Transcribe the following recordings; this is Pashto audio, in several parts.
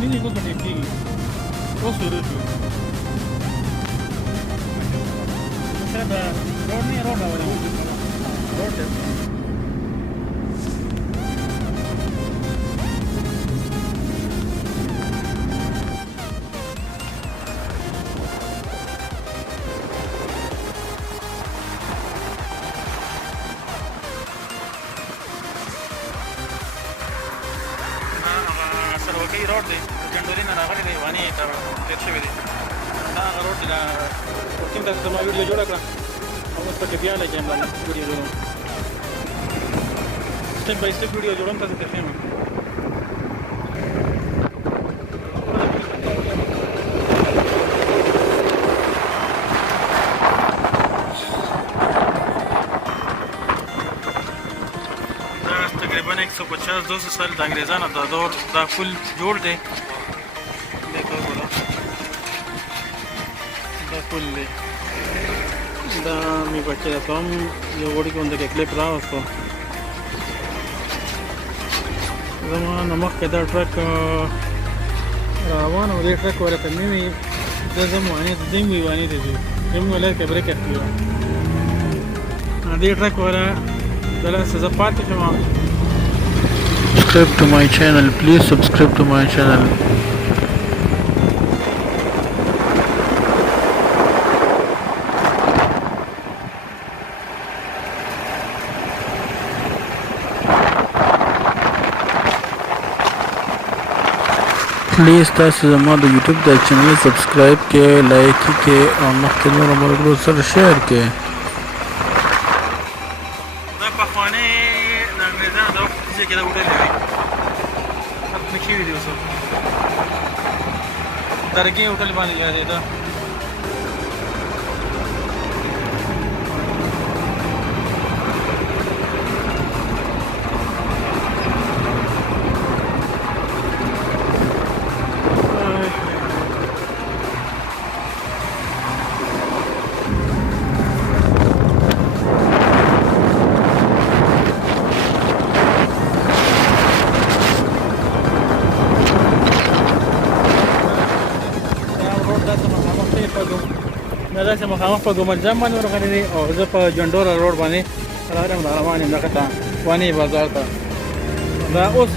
مینی کو پټې کیږي اوس ورته دا روډ نه روډ راوړل روډ سرواکئی روډ دی جنډولي نه راغلی دی وانې ته تېر شوی دی دا هغه روډ دی دا ورکیم تاسو زما ویډیو جوړه کړه او اوس پکې بیا لګیم باندې ویډیو جوړوم سټیپ بای سټیپ ویډیو جوړوم تاسو ته ښیم تقریبا 150-200 سال د انګریزانو د دور دا پل جوړ دی دا پل دی دا می بچه دا هم یو غوړي کې اندکې کلیپ راوستو زما نه مخکې دا ټرک روان و دې ټرک ورته مې وي زه ځم وانې ته ځم وي وانې ته ځو یم ولر کې بریک اخلي دې ټرک وره دلته زه پاتې شوم Subscribe to my channel. Please subscribe to my channel. Please تاسو زما د یوټیوب د چینل سبسکرایب کې لایک کې او مخکې نور ملګرو سره شیر کې دا پخوانه د انګریزانو د وخت څخه کې دا وټل دی نشي ویډیو سو درګي هوټل باندې یاد ده داسې مخامخ په ګومرجان باندې ورغلی دی او زه په جنډوره روډ باندې راغلم روان یم دغه ته وانې بازار ته دا اوس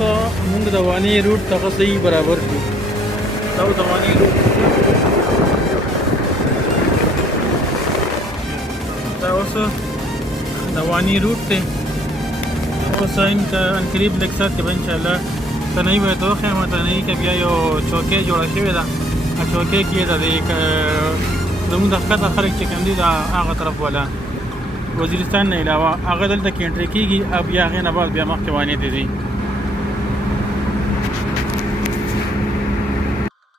موږ د وانې روټ څخه صحیح برابر شو دا د وانې روټ دا اوس د وانې روټ دی اوس ان قریب لږ ساعت کې به انشاءالله تنهایي به ته وښیم تنهایي کې بیا یو چوکۍ جوړه شوې ده چوکۍ کې د زموږ د ښکته خلک چې کوم دي د هغه طرف والا وزیرستان نه علاوه هغه دلته کې انټري کېږي او بیا هغې نه بعد بیا مخکې وانې ته ځي